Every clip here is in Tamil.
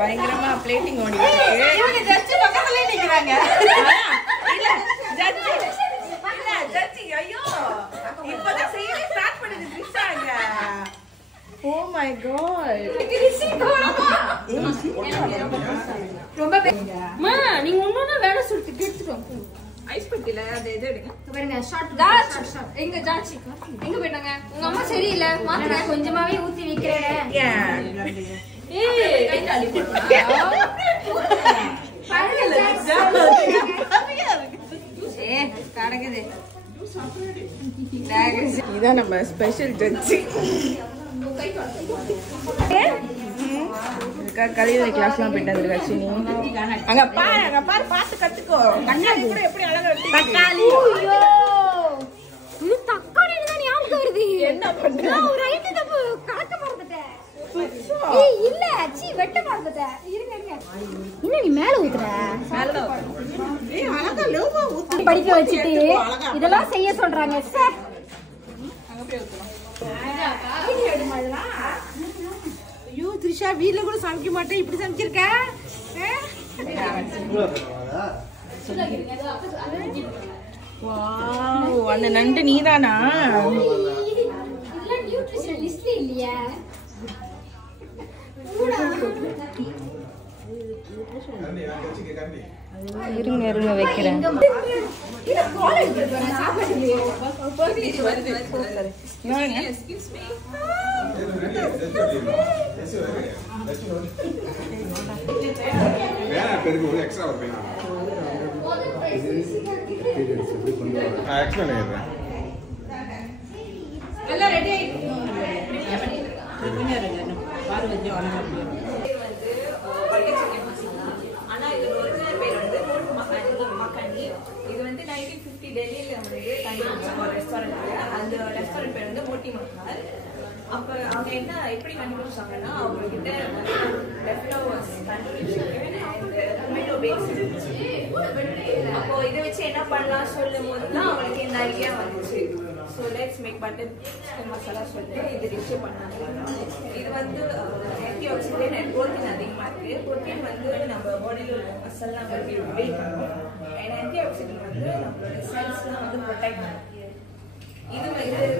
பயங்கரமா பிளேட்டிங் ஓடி நிக்கிறாங்க. ஐயோ இப்பதான் செய்ய ஸ்டார்ட் பண்ணுது ட்ரிஷாங்க. ஓ மை காட் ரொம்ப மா நீங்க ஒண்ணு வேலை சுடுத்து எடுத்துட்டு ஐஸ் பெட்டில அது எது எடுங்க பாருங்க. ஷார்ட் ஷார்ட் எங்க ஜாச்சி எங்க போய்ட்டாங்க? உங்க அம்மா சரியில்லை மாத்திரை கொஞ்சமாவே ஊத்தி வைக்கிறேன். ஏய் கை காலி போடுறா பாருங்க கடக்குது. இதான் நம்ம ஸ்பெஷல் ஜட்ஜி. கழிவு கிளாஸ்லாம் போயிட்டு வந்துருக்காச்சு. நீ அங்க பாரு பார்த்து கத்துக்கோ. கண்ணாடி கூட எப்படி அழகா தக்காளி. ஐயோ இது தக்காளி தான் ஞாபகம் வருது. என்ன பண்ற? ஒரு ஐட்டு தப்பு கலக்க மறந்துட்டேன். ஏய் இல்ல சி வெட்ட மறந்துட்டேன். இருங்க என்ன நீ மேல ஊத்துற? மேல ஏய் அழகா லோவா ஊத்தி படிக்க வச்சிட்டு இதெல்லாம் செய்ய சொல்றாங்க. சார் அங்க போய் ஊத்துறோம். இது எடுமா இதெல்லாம். ஐயோ த்ரிஷா வீட்ல கூட சமைக்க மாட்டே இப்படி சமைச்சிருக்க? வாவ் அந்த நண்டு நீதானா? இல்ல நியூட்ரிஷன் லிஸ்ட் இல்லையா? இருங்க வைக்கிறேன். இது வந்து 1950 டெல்லியில வந்து கண்டுபிடிச்ச ஒரு ரெஸ்டாரண்ட். அந்த ரெஸ்டாரண்ட் பேர் வந்து மோட்டி மஹால். அப்ப அவங்க என்ன எப்படி கண்டுபிடிச்சாங்கன்னா அவங்க கிட்ட லெஃப்ட் ஓவர்ஸ் டொமேட்டோ பேஸ் இருந்துச்சு. அப்போ இதை வச்சு என்ன பண்ணலாம் சொல்லும் போதுதான் அவங்களுக்கு இந்த ஐடியா வந்துச்சு. So let's make butter chicken masala சொல்லிட்டு இது டிஷ் பண்ணாங்க. இது வந்து ஆன்டி ஆக்சிடென்ட் அண்ட் புரோட்டீன் அதிகமாக இருக்கு. புரோட்டீன் வந்து நம்ம பாடியில் உள்ள மசில்லாம் வந்து பில்ட் பண்ணும். அண்ட் ஆன்டி ஆக்சிடென்ட் வந்து நம்மளோட செல்ஸ்லாம் வந்து ப்ரொடெக்ட் பண்ணும். இது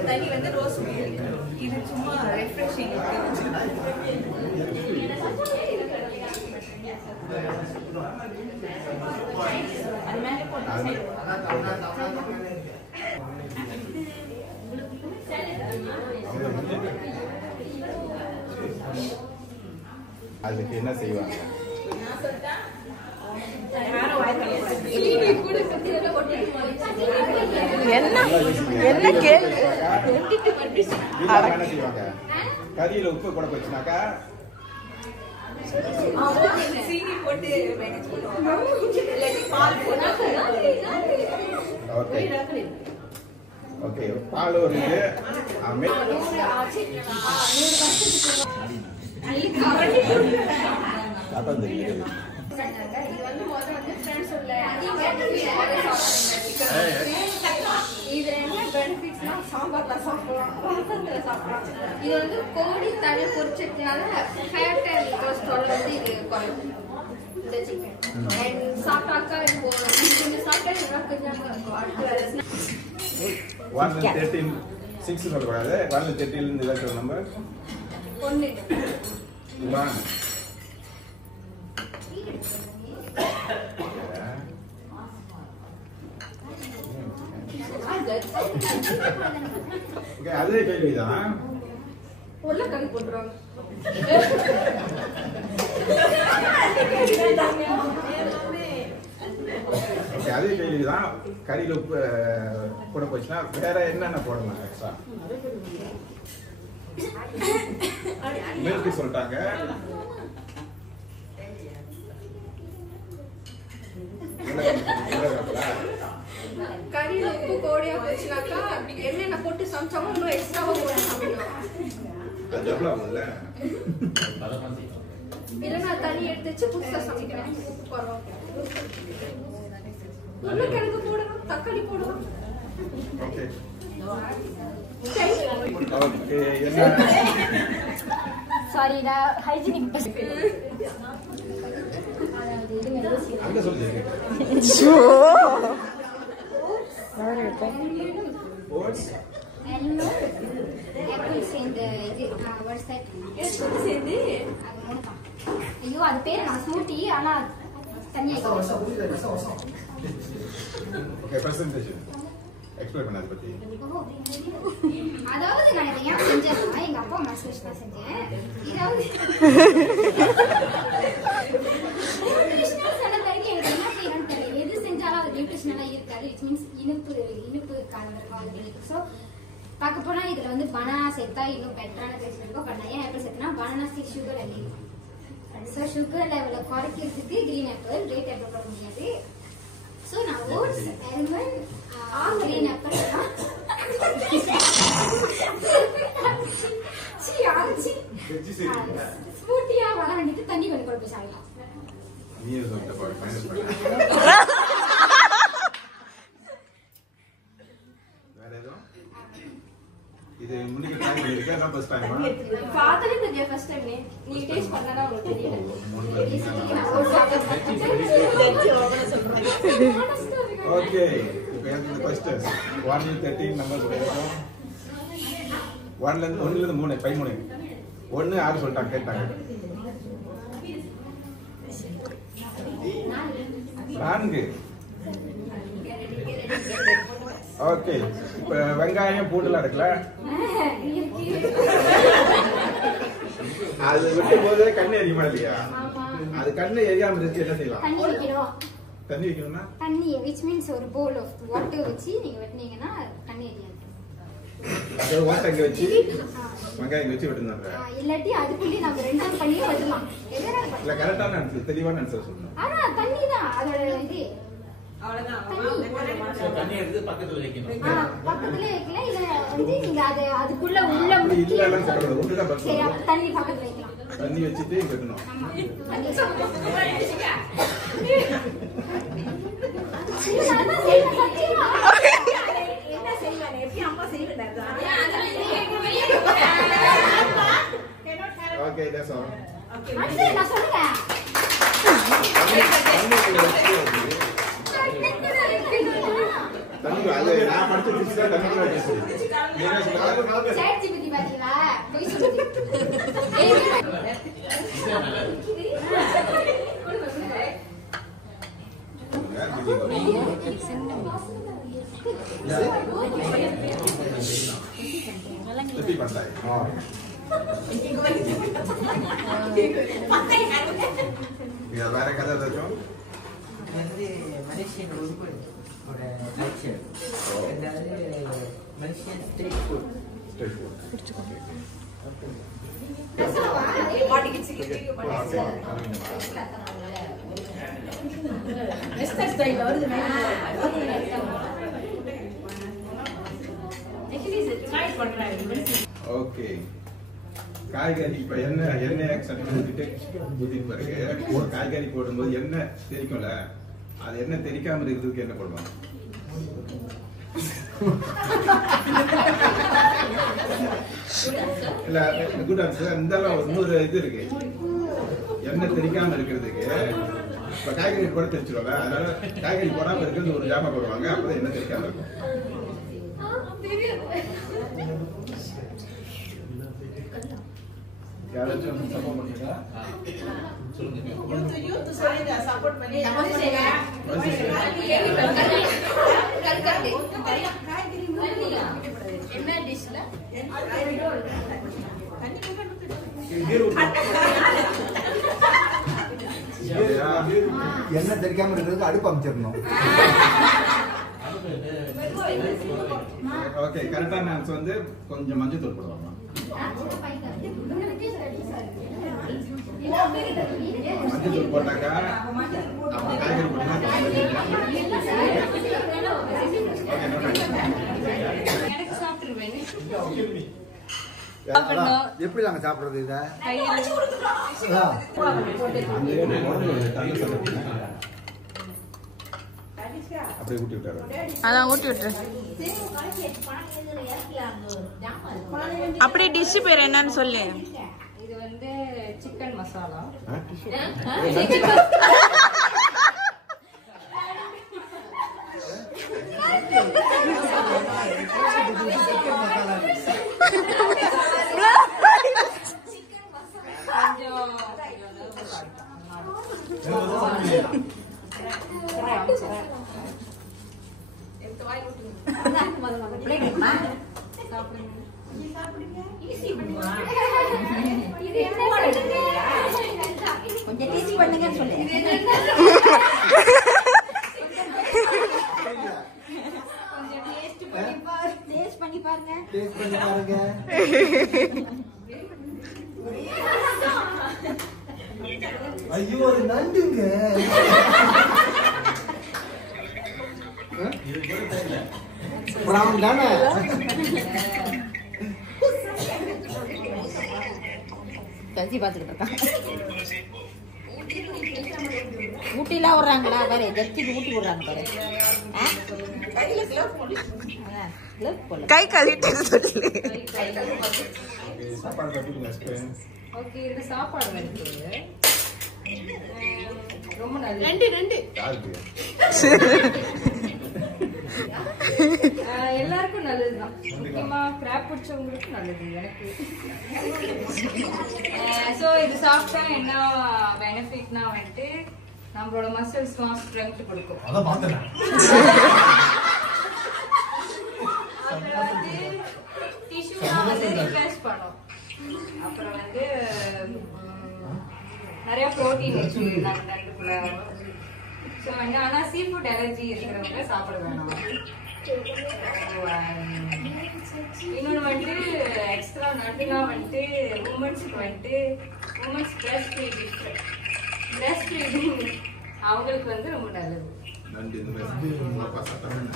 தண்ணி வந்து ரோஸ் மில்க். இது சும்மா ரெஃப்ரெஷிங் அது மேலே போட்டு அதுக்கு என்ன செய்வாங்க? என்ன கேள்வி? கறியில உப்பு கூட போச்சுனாக்கா சீனி போட்டு பால் போட்டு ஓகே பால் ஒரு இது வந்து முதல்ல வந்து ஃப்ரெண்ட்ஸ் உள்ள இதுல என்ன பெனிஃபிட்ஸ்னா சாம்பார்ல சாப்பிடலாம், ரசத்துல சாப்பிடலாம். இது வந்து கோழி தலை பொரிச்சதுனால ஃபேட் அண்ட் கொலஸ்ட்ரால் வந்து இது குறையும் இந்த சிக்கன். அண்ட் சாப்பிட்டாக்கா இப்போ கொஞ்சம் சாப்பிட்டா இன்னும் கொஞ்சம் இருக்கும். அடுத்து 6 சொல்லக்கூடாது. 13 இருந்து ஏதாச்சும் நம்பர் 1 அதே கேள்விதான். உருளைக்கிழங்கு போட்டுருவாங்க. அதே கேள்விதான். கறியில உப்பு கூட போச்சுன்னா வேற என்னென்ன போடலாம்? எக்ஸ்ட்ரா மில்க் சொல்லிட்டாங்க. கோடியா போச்சுனாக்கா என்னென்ன போட்டு சமைச்சாலும் இன்னும் எக்ஸ்ட்ராவா போட்டு சமைக்கலாம். இல்லைன்னா தண்ணி எடுத்து வச்சு புதுசா சமைக்கிறேன். உருளைக்கிழங்கு போடலாம், தக்காளி போடலாம். சாரி நான் ஹைஜீனிக் ஐயோ அது பேர் நான் ஸ்மூத்தி ஆனா தனியா அதாவது நான் இதை ஏன் செஞ்சேன்னா எங்க அப்பா மசாஜ் தான் செஞ்சேன். இதாவது எது செஞ்சாலும் அது நியூட்ரிஷனலா இருக்காது. இட் மீன்ஸ் இனிப்பு கலந்துருக்கும். ஸோ பார்க்க போனா இதுல வந்து பனானா சேர்த்தா இன்னும் பெட்டரான டேஸ்ட் இருக்கும். பட் நான் ஏன் ஆப்பிள் சேர்த்தனா பனானா சீட் சுகர் அடி. ஸோ சுகர் லெவலை குறைக்கிறதுக்கு கிரீன் ஆப்பிள் ரேட் ஆப்பிள் போட முடியாது. ஸோ நான் ஓட்ஸ் எலமன் கிரீன் ஆப்பிள் ஸ்மூத்தியா வளர்ந்துட்டு தண்ணி கொஞ்சம் குழப்பி சாப்பிடலாம். இது முன்னிக்கு ட்ரை பண்ணிருக்கேன். நான் ஃபர்ஸ்ட் டைமா ஃபாதரே தெரியும் ஃபர்ஸ்ட் டைம் நீ டேஸ்ட் பண்ணனா உங்களுக்கு தெரியல. ஓகே இப்போ எனக்கு ஃபர்ஸ்ட் 1 to 13 நம்பர்ஸ் இருக்கும். 1 ல இருந்து 3 13 1 6 சொல்லிட்டாங்க கேட்டாங்க. 4 ஓகே இப்போ வெங்காயம் பூண்டுலாம் இருக்குல்ல அது விட்டும் போது கண்ணு எரியுமா இல்லையா? அது கண்ணு எரியாம இருக்கு என்ன செய்யலாம்? தண்ணி வைக்கணும். தண்ணி வைக்கணும்னா தண்ணி which means ஒரு bowl of water வச்சு நீங்க வெட்டினீங்கன்னா தண்ணி எரியாது. அது வாட்டர் அங்க வச்சு வெங்காயம் வச்சு வெட்டணும்ன்ற இல்லாட்டி அதுக்குள்ளே நம்ம ரெண்டும் பண்ணி வெட்டலாம். இல்ல கரெக்டான ஆன்சர் தெளிவான ஆன்சர் சொல்லணும். ஆனா தண்ணி தான் அதோட இது தண்ணி எடுத்து பக்கத்துல வைக்கணும். பக்கத்துல வைக்கல இல்ல வந்து நீங்க அது அதுக்குள்ள உள்ள முக்கி இல்ல எல்லாம் சொல்றது ஒண்ணுதான் சரி பக்கத்துல அப்ப தண்ணி பக்கத்துல வைக்கலாம். தண்ணி வச்சிட்டு வெட்டணும். என்ன செய்வானே எப்படி அம்மா செய்யறதா? Okay that's all. அடுத்து நான் சொல்றேன். தண்ணி அது நான் படிச்ச டிப்ஸ் தான் தண்ணிக்குள்ள வச்சு நீங்க சொல்லுங்க. சாட் ஜிபிடி பாத்தீங்களா? போய் சொல்லுங்க. எப்படி பண்றாய்? இது வேற கதை ஏதாச்சும்? வந்து மலேசியன் உறுப்பு ஒரு கல்ச்சர். அதாவது Malaysian street food. Street food. Western ஸ்டைல்ல வருது. ஓகே காய்கறி இப்ப எண்ணெய் சட்டிட்டு ஊத்திட்டு பிறகு ஒரு காய்கறி போடும்போது எண்ணெய் தெரிக்கும்ல அது எண்ணெய் தெரிக்காம இருக்கிறதுக்கு என்ன போடுவாங்க? இல்ல குட் ஆன்சர். இருந்தாலும் இன்னொரு இது இருக்கு எண்ணெய் தெரிக்காம இருக்கிறதுக்கு. இப்ப காய்கறி போட தெரிச்சிருவாங்க அதனால காய்கறி போடாம இருக்கிறது ஒரு ஜாமா போடுவாங்க அப்பதான் எண்ணெய் தெரிக்காம இருக்கும். யாராச்சும் சப்போர்ட் பண்ணுறீங்களா? சப்போர்ட் பண்ணி என்ன டிஷ்ல எண்ணெய் தெரிக்காம இருக்கிறதுக்கு அடுப்பு அமைச்சிடணும். ஓகே கரெக்டான ஆன்சர் வந்து கொஞ்சம் மஞ்சள் தூள் போடுவாங்க. மஞ்சள் தூள் போட்டாக்கா காய்கறி போட்டீங்கன்னா எப்படி நாங்க சாப்பிடுறது இத அப்படியே ஊட்டி விட்டாரு. அதான் ஊட்டி விட்டுரு. அப்படியே டிஷ் பேர் என்னன்னு சொல்லு. இது வந்து சிக்கன் மசாலா. கொஞ்சம் டேஸ்ட் பண்ணுங்கன்னு சொல்லு. டேஸ்ட் பண்ணி பாருங்க. ஐயோ அது நண்டுங்க. பிரான் தானே? கஞ்சி பார்த்துட்டு இருக்கான். ஊட்டிலாம் விடுறாங்களா பாரு, ஜஸ்டிக்கு ஊட்டி விடுறாங்க பாரு. கை கழுவிட்டு சொல்லு. சாப்பாடு கட்டிடுங்க. ஓகே, இந்த சாப்பாடு வந்து ரொம்ப நல்லது. யாருக்கு? எல்லாருக்கும் நல்லதுதான். முக்கியமா கிராப் பிடிச்சவங்களுக்கு நல்லது. எனக்கு ஸோ இது சாப்பிட்டா என்ன பெனிஃபிட்னா வந்துட்டு நம்மளோட மசில்ஸ்லாம் ஸ்ட்ரென்த் கொடுக்கும். அதான் பார்த்தேன். அப்புறம் வந்து டிஷ்யூலாம் வந்து ரிஃப்ரெஷ் பண்ணும். அப்புறம் வந்து நிறைய ப்ரோட்டீன் இருக்கு நண்டுக்குள்ள. ஸோ வந்து ஆனால் சீ ஃபுட் அலர்ஜி இருக்கிறவங்க சாப்பிட வேணாம். இன்னொன்று வந்துட்டு எக்ஸ்ட்ரா நட்டுலாம் வந்துட்டு உமன்ஸுக்கு வந்துட்டு உமன்ஸ் பிரெஸ்ட் ஃபீடிங் அவங்களுக்கு வந்து ரொம்ப நல்லது. நண்டு இந்த மாதிரி உங்க அப்பா சாப்பிட்டாங்க.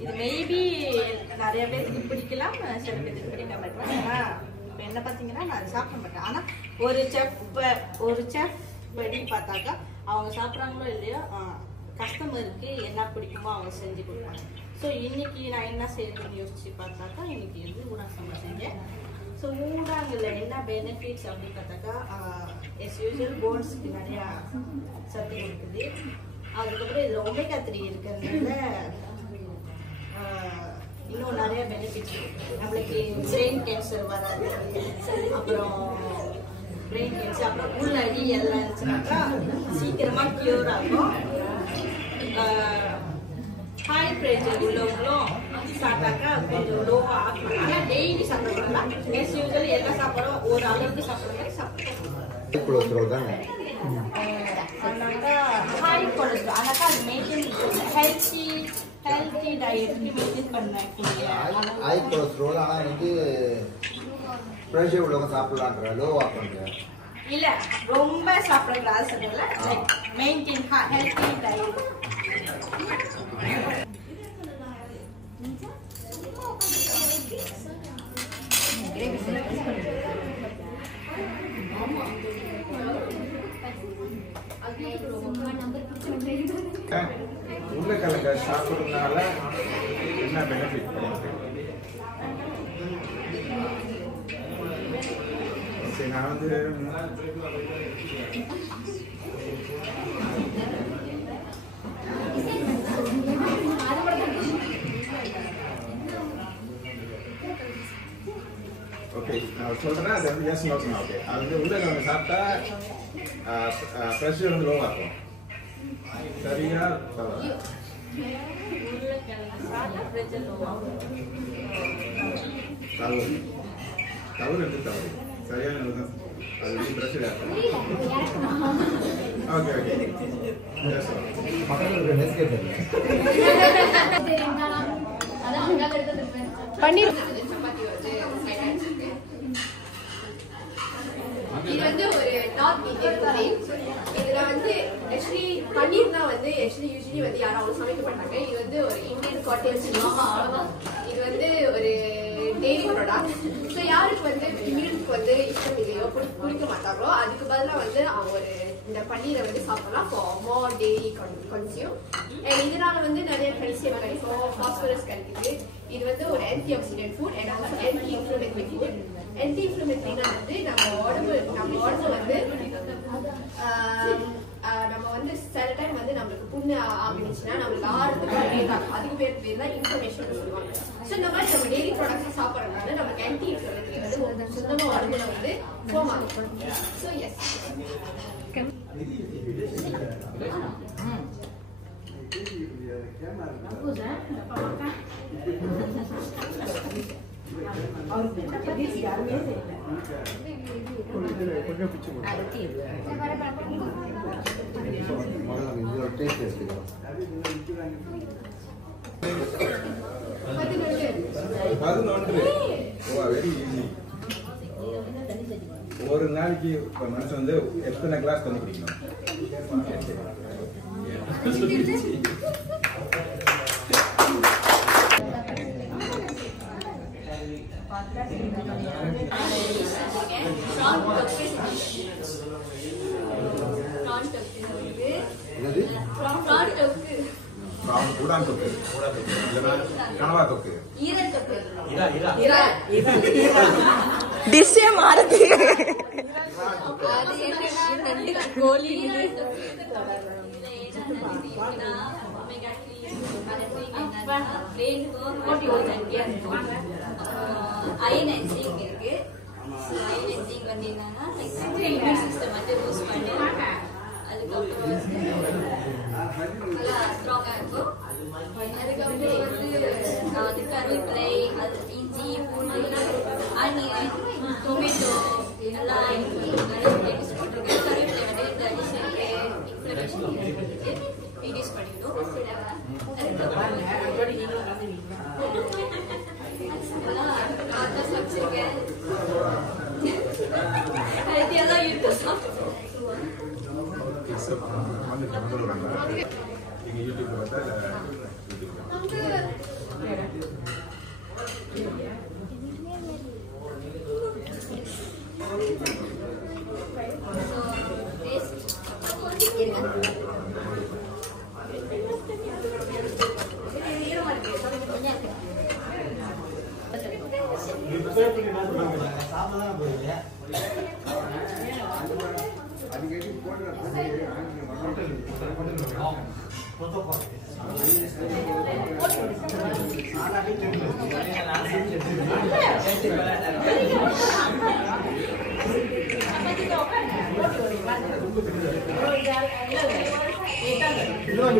இது மேபி நிறைய பேருக்கு பிடிக்கலாம், சில பேருக்கு பிடிக்காம இருக்கலாம். ஏன்னா இப்போ என்ன பார்த்தீங்கன்னா நான் சாப்பிட மாட்டேன். ஆனால் ஒரு செஃப் படி பார்த்தாக்கா அவங்க சாப்பிட்றாங்களோ இல்லையோ கஸ்டமருக்கு என்ன பிடிக்குமோ அவங்க செஞ்சு கொடுப்பாங்க. ஸோ இன்னைக்கு நான் என்ன செய்யறதுன்னு யோசிச்சு பார்த்தாக்கா இன்னைக்கு வந்து ஊடா சாம்பார் செஞ்சேன். ஸோ ஊடாங்கில் என்ன பெனிஃபிட்ஸ் அப்படின்னு பார்த்தாக்கா எஸ் யூஸ்வல் போன்ஸ்க்கு நிறையா சத்து கொடுக்குது. அதுக்கப்புறம் இதில் ஒமேகா 3 இருக்கிறதுனால இன்னும் நிறைய பெனிஃபிட்ஸ் இருக்குது. நம்மளுக்கு பிரெயின் கேன்சர் வராது. அப்புறம் பிரெயின் கேன்சர் அப்புறம் உள்ளடி எல்லாம் இருந்துச்சுனாக்கா சீக்கிரமாக க்யூர் ஆகும். ஹை ப்ரெஷர் உள்ளவங்களும் சாப்பிட்டாக்கா கொஞ்சம் லோவாக ஆகும். ஆனால் டெய்லி சாப்பிடலாம். எஸ் யூஸ்வலி எல்லா சாப்பாடும் ஒரு அளவுக்கு சாப்பிட்ற மாதிரி சாப்பிடலாம். கொலஸ்ட்ரால் தானே. ஆனாக்கா ஹை கொலஸ்ட்ரால் ஆனாக்கா அது மெயின்டைன் ஹெல்த்தி டயட்க்கு மெயின்டைன் பண்ணக்கூடிய ஹை கொலஸ்ட்ரால் ஆனால் வந்து ப்ரெஷர் உள்ளவங்க சாப்பிடலான்ற லோவா பண்ணுறேன். இல்ல ரொம்ப சாப்பிடக்கூடாது சொல்லல. Like maintain healthy diet. உருளைக்கிழங்க சாப்பிட்றதுனால என்ன பெனிஃபிட் கிடைக்கும்? சரி, நான் வந்து ஓகே நான் சொல்றேன். அது வந்து எஸ் நோக்கணும். ஓகே, அது வந்து உருளைக்கிழங்கு சாப்பிட்டா ப்ரெஷர் வந்து லோவாக இருக்கும். சரியா தவறா? தவறு தவறு என்று தவறு சரியான அது வந்து பிரச்சனை. இறக்குமா? Okay okay. பக்கத்துல இருக்கிற நெஸ்கேஃபே. பன்னீர் சப்பாத்தி வந்து இது வந்து ஒரு நார்த் இந்தியன் குசைன். இதுல வந்து ஆக்சுவலி பன்னீர் தான் வந்து ஆக்சுவலி யூஸ்வலி வந்து யாரும் அவ்வளவு சமைக்க மாட்டாங்க. இது வந்து ஒரு இந்தியன் காட்டேஜ். இது வந்து ஒரு டெய்ரி ப்ராடக்ட். ஸோ யாருக்கு வந்து மில்க் வந்து இஷ்டம் இல்லையோ குடிக்க மாட்டாங்களோ அதுக்கு பதிலாக வந்து அவங்க ஒரு இந்த பன்னீரை வந்து சாப்பிடலாம் for more dairy consume. And இதனால வந்து நிறைய கல்சியம் கிடைக்கும், பாஸ்பரஸ் கிடைக்குது. இது வந்து ஒரு antioxidant food and also anti inflammatory food. Anti இன்ஃப்ளமேட்டரினா வந்து நம்ம உடம்பு வந்து நம்ம வந்து சில டைம் வந்து நம்மளுக்கு புண்ணு ஆகிடுச்சுன்னா நம்மளுக்கு ஆறுறதுக்கு அதுக்கு பேர் தான் இன்ஃபர்மேஷன் சொல்லுவாங்க. ஸோ இந்த மாதிரி நம்ம டெய்ரி ப்ராடக்ட்ஸ் சாப்பிட்றதுனால நமக்கு ஆன்டி இன்ஃப்ளமேட்டரி வந்து சொந்தமாக உடம்புல வந்து ஃபார்ம் ஆகும். ஸோ எஸ் முதல்ல இதோட டேஸ்ட் எடுத்துக்கலாம். 11. Very easy. ஒரு நாளைக்கு மனுஷன் வந்து எத்தனை கிளாஸ் தண்ணி குடிக்கணும்? என்னது? கூடான் தொக்கு, கனவா தொக்கு, டிஷ்ஷே மாறுது. கோழி அயன் அண்ட் ஜிங்க் இருக்கு. அயன் அண்ட் ஜிங்க் வந்து என்னன்னா இம்யூன் சிஸ்டம் வந்து பூஸ்ட் பண்ணி அதுக்கப்புறம் நல்லா ஸ்ட்ராங்கா இருக்கும். அதுக்கப்புறம் வந்து கருவேப்பிலை, அது இஞ்சி, பூண்டு, ஆனியன், டொமேட்டோ எல்லாம் நிறைய ஃப்ளேவர்ஸ் போட்டிருக்கேன். கருவேப்பிலை வந்து இந்த டிஷ்ஷனுக்கு இன்ஃப்ளமேஷன் ரெடியூஸ் பண்ணிடும். சமைச்சிருக்கேன். ஹெல்த்தியாதான் இருக்கு சாப்பிட்டு. நீங்க யூடியூப்ல பார்த்தா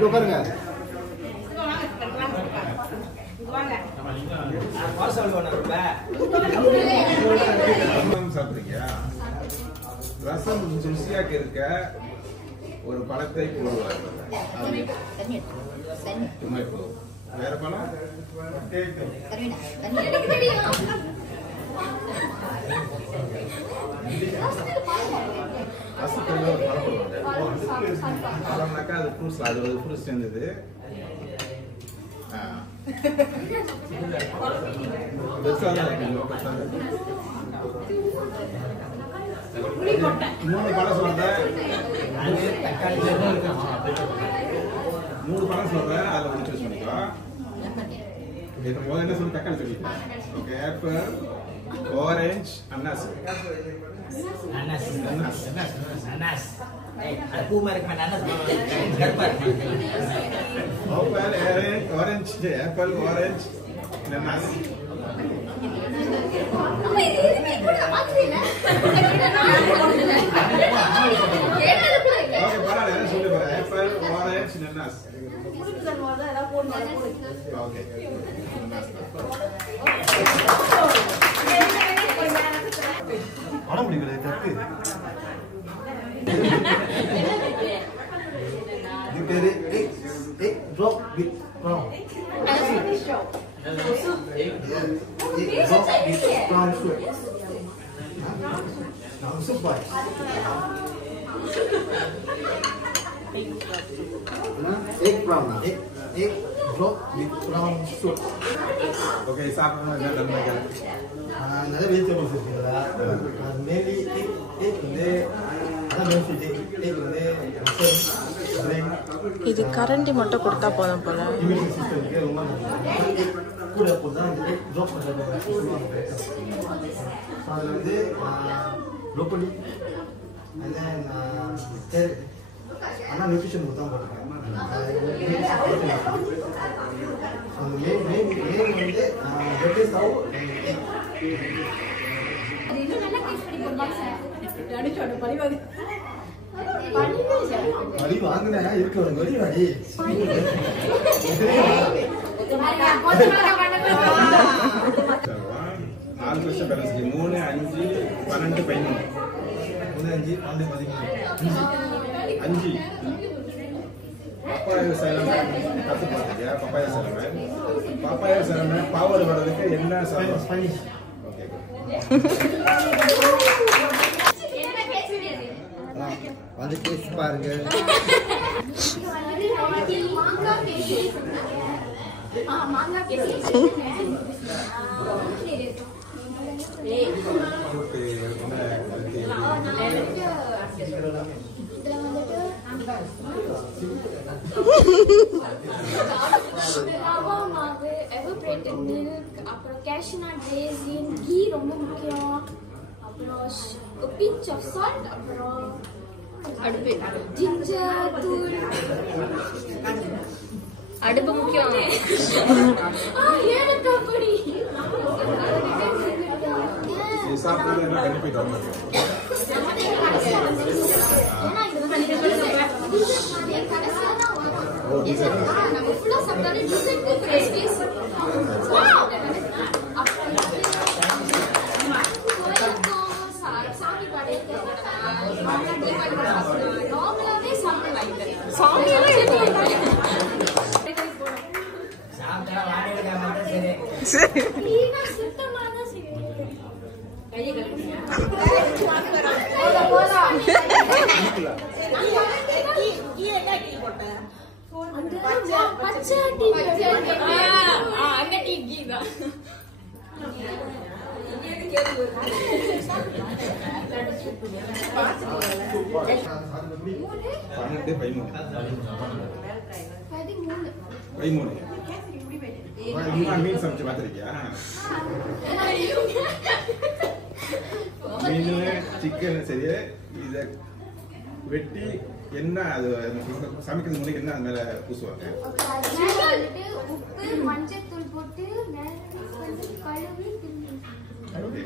உட்காருங்க. சாப்பிடுறீங்க. ரசம் ருசியாக இருக்க ஒரு பழத்தை போடுவார். டொமேட்டோ. வேற பழம்? ரசத்துல ஒரு பழம் போடுவாங்க. பழம்னாக்கா அது ஃப்ரூட்ஸ், அது ஒரு ஃப்ரூட்ஸ் சேர்ந்தது. மூணு பழம் சொல்றேன், 3 பழம் சொல்றேன், அதில் ஒன்று சூஸ் பண்ணிக்கோ. முதல்ல என்ன சொல்லி தக்காளி சொல்லிட்டேன். ஓகே, ஆப்பிள், ஆரஞ்சு, அன்னாஸ். ஆரஞ்சு, ஆப்பிள், ஆரஞ்சு, அன்னாஸ். ஓகே, பரவாயில்ல, சொல்லி போறேன். ஆப்பிள், ஆரஞ்சு, அன்னாஸ். ஓகே, அன்னாஸ். படம் பிடிக்கிறது தப்பு. இது பேரு egg drop with prawn. Egg drop with prawn soup. Prawn soup boy. Egg prawn. Egg drop with prawn soup. Okay, சாப்பிடணும் என்ன நன்மைகள்? நிறைய வெஜிடபிள்ஸ் இருக்குல்ல, மேபி எக் வந்து அதான் பெனிஃபிட். எக் வந்து இது கரண்டி மட்டும் கொடுத்தா போதும் போல. இம்யூனிட்டி சிஸ்டம்க்கு ரொம்ப நல்லது. கூட போட்டு தான் இந்த ட்ராப் பண்ணுறது சொல்லுவாங்க. ஸோ அதில் வந்து ப்ரோக்கோலி அண்ட் தென் ஆனால் நியூட்ரிஷன் கொடுத்தா போட்டிருக்கேன். அந்த மெயின் வந்து வெட்டிஸாவும் வழி வாங்கினா இருக்க ஒரு வழி வாடி 4 வருஷம் பேலன்ஸ் 3, 5, 12, 13. 5, 5 பப்பாயா சேலம் கற்று பார்த்துக்கியா? பப்பாயா சேலம் பப்பாயா சேலம் பவர் வர்றதுக்கு என்ன சாப்பிடும்? ஸ்பானிஷ். ஓகே, வந்து டேஸ்ட் பாருங்க. மாவு, எவாபரேட்டட் மில்க், அப்புறம் கேஷ்யூநட் ரேசின், கீ ரொம்ப முக்கியம். அப்புறம் பிஞ்ச் ஆஃப் சால்ட், அப்புறம் ஜிஞ்சர் தூள். அடுப்பு முக்கியம். ஏலக்காய் பொடி. சாப்பிட்டது என்ன பெனிஃபிட் வரும்? நம்ம ஃபுல்லா சாப்பிட்டாலே டிசைட் ஸ்பேஸ். சாமி படைக்கு நார்மலாவே சாப்பிடலாம். சுத்தமா தான் செய்யணும். பச்சை டீ அங்க டீ கீ தான். 13 மீன் சமைச்சு பார்த்துருக்கியா? மீன் சிக்கன் சரி, இதை வெட்டி என்ன அது சமைக்கிறது முன்னாடி என்ன அது மேல பூசுவாங்க? உப்பு மஞ்சள் தூள் போட்டு கழுவி